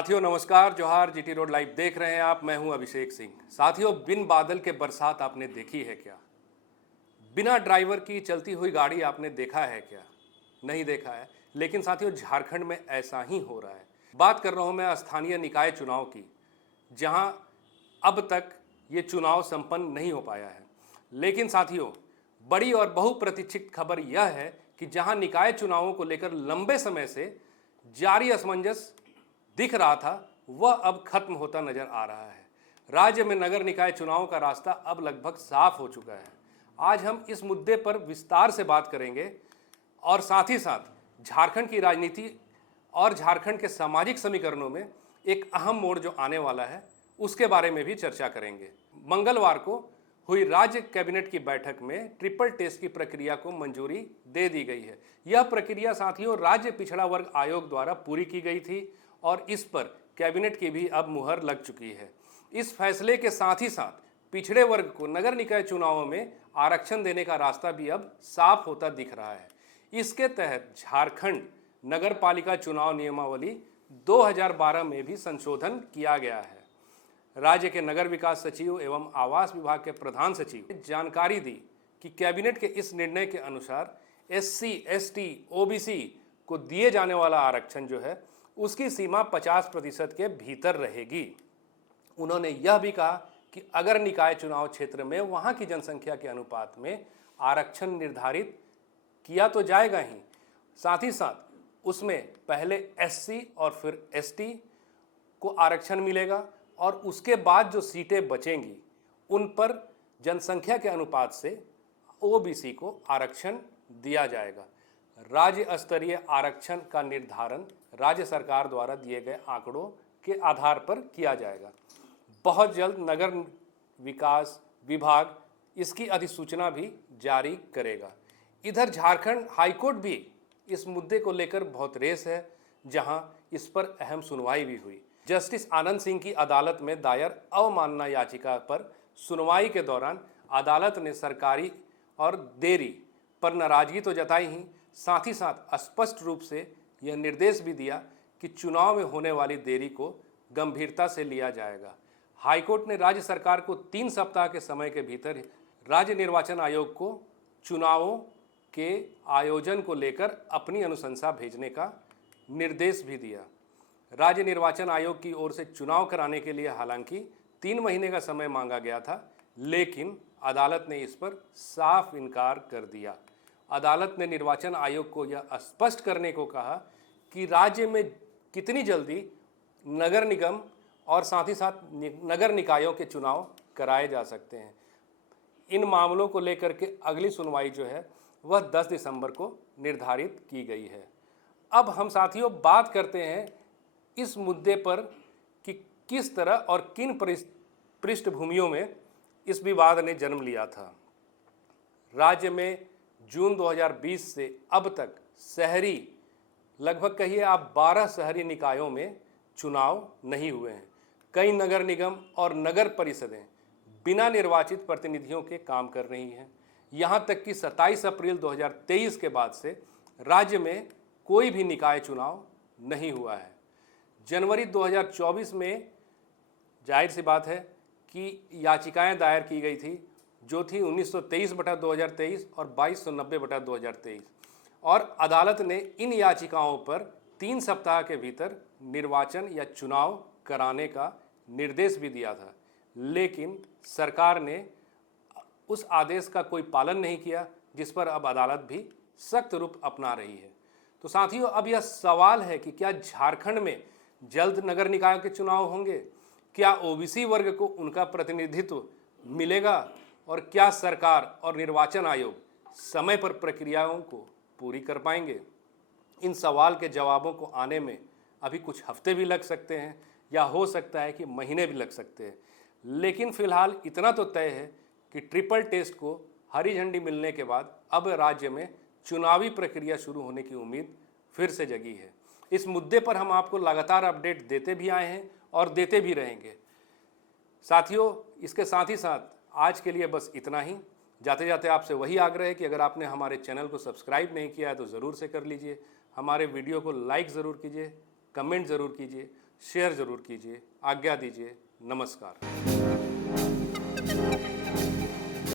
साथियों नमस्कार, जोहार। जीटी रोड लाइव देख रहे हैं आप। मैं हूं अभिषेक सिंह। साथियों, बिन बादल के बरसात आपने देखी है क्या? बिना ड्राइवर की चलती हुई गाड़ी आपने देखा है क्या? नहीं देखा है। लेकिन साथियों, झारखंड में ऐसा ही हो रहा है। बात कर रहा हूं मैं स्थानीय निकाय चुनाव की, जहां अब तक ये चुनाव संपन्न नहीं हो पाया है। लेकिन साथियों, बड़ी और बहुप्रतीक्षित खबर यह है कि जहां निकाय चुनावों को लेकर लंबे समय से जारी असमंजस दिख रहा था, वह अब खत्म होता नजर आ रहा है। राज्य में नगर निकाय चुनाव का रास्ता अब लगभग साफ हो चुका है। आज हम इस मुद्दे पर विस्तार से बात करेंगे और साथ ही साथ झारखंड की राजनीति और झारखंड के सामाजिक समीकरणों में एक अहम मोड़ जो आने वाला है, उसके बारे में भी चर्चा करेंगे। मंगलवार को हुई राज्य कैबिनेट की बैठक में ट्रिपल टेस्ट की प्रक्रिया को मंजूरी दे दी गई है। यह प्रक्रिया साथियों राज्य पिछड़ा वर्ग आयोग द्वारा पूरी की गई थी और इस पर कैबिनेट की भी अब मुहर लग चुकी है। इस फैसले के साथ ही साथ पिछड़े वर्ग को नगर निकाय चुनावों में आरक्षण देने का रास्ता भी अब साफ होता दिख रहा है। इसके तहत झारखंड नगर पालिका चुनाव नियमावली 2012 में भी संशोधन किया गया है। राज्य के नगर विकास सचिव एवं आवास विभाग के प्रधान सचिव ने जानकारी दी कि कैबिनेट के इस निर्णय के अनुसार SC, ST, OBC को दिए जाने वाला आरक्षण जो है, उसकी सीमा 50% के भीतर रहेगी। उन्होंने यह भी कहा कि अगर निकाय चुनाव क्षेत्र में वहां की जनसंख्या के अनुपात में आरक्षण निर्धारित किया तो जाएगा ही, साथ ही साथ उसमें पहले SC और फिर ST को आरक्षण मिलेगा और उसके बाद जो सीटें बचेंगी उन पर जनसंख्या के अनुपात से OBC को आरक्षण दिया जाएगा। राज्य स्तरीय आरक्षण का निर्धारण राज्य सरकार द्वारा दिए गए आंकड़ों के आधार पर किया जाएगा। बहुत जल्द नगर विकास विभाग इसकी अधिसूचना भी जारी करेगा। इधर झारखंड हाईकोर्ट भी इस मुद्दे को लेकर बहुत रेस है, जहां इस पर अहम सुनवाई भी हुई। जस्टिस आनंद सिंह की अदालत में दायर अवमानना याचिका पर सुनवाई के दौरान अदालत ने सरकारी और देरी पर नाराजगी तो जताई ही, साथ ही साथ स्पष्ट रूप से यह निर्देश भी दिया कि चुनाव में होने वाली देरी को गंभीरता से लिया जाएगा। हाईकोर्ट ने राज्य सरकार को 3 सप्ताह के समय के भीतर राज्य निर्वाचन आयोग को चुनावों के आयोजन को लेकर अपनी अनुशंसा भेजने का निर्देश भी दिया। राज्य निर्वाचन आयोग की ओर से चुनाव कराने के लिए हालांकि 3 महीने का समय मांगा गया था, लेकिन अदालत ने इस पर साफ इनकार कर दिया। अदालत ने निर्वाचन आयोग को यह स्पष्ट करने को कहा कि राज्य में कितनी जल्दी नगर निगम और साथ ही साथ नगर निकायों के चुनाव कराए जा सकते हैं। इन मामलों को लेकर के अगली सुनवाई जो है वह 10 दिसंबर को निर्धारित की गई है। अब हम साथियों बात करते हैं इस मुद्दे पर कि किस तरह और किन पृष्ठभूमियों में इस विवाद ने जन्म लिया था। राज्य में जून 2020 से अब तक शहरी लगभग कहिए आप 12 शहरी निकायों में चुनाव नहीं हुए हैं। कई नगर निगम और नगर परिषदें बिना निर्वाचित प्रतिनिधियों के काम कर रही हैं। यहाँ तक कि 27 अप्रैल 2023 के बाद से राज्य में कोई भी निकाय चुनाव नहीं हुआ है। जनवरी 2024 में जाहिर सी बात है कि याचिकाएं दायर की गई थी, जो थी 1923/2023 और 2290/2023, और अदालत ने इन याचिकाओं पर 3 सप्ताह के भीतर निर्वाचन या चुनाव कराने का निर्देश भी दिया था। लेकिन सरकार ने उस आदेश का कोई पालन नहीं किया, जिस पर अब अदालत भी सख्त रुख अपना रही है। तो साथियों, अब यह सवाल है कि क्या झारखंड में जल्द नगर निकायों के चुनाव होंगे? क्या OBC वर्ग को उनका प्रतिनिधित्व मिलेगा? और क्या सरकार और निर्वाचन आयोग समय पर प्रक्रियाओं को पूरी कर पाएंगे? इन सवाल के जवाबों को आने में अभी कुछ हफ्ते भी लग सकते हैं या हो सकता है कि महीने भी लग सकते हैं। लेकिन फिलहाल इतना तो तय है कि ट्रिपल टेस्ट को हरी झंडी मिलने के बाद अब राज्य में चुनावी प्रक्रिया शुरू होने की उम्मीद फिर से जगी है। इस मुद्दे पर हम आपको लगातार अपडेट देते भी आए हैं और देते भी रहेंगे। साथियों, इसके साथ ही साथ आज के लिए बस इतना ही। जाते जाते आपसे वही आग्रह है कि अगर आपने हमारे चैनल को सब्सक्राइब नहीं किया है तो ज़रूर से कर लीजिए। हमारे वीडियो को लाइक ज़रूर कीजिए, कमेंट ज़रूर कीजिए। शेयर ज़रूर कीजिए। आज्ञा दीजिए। नमस्कार।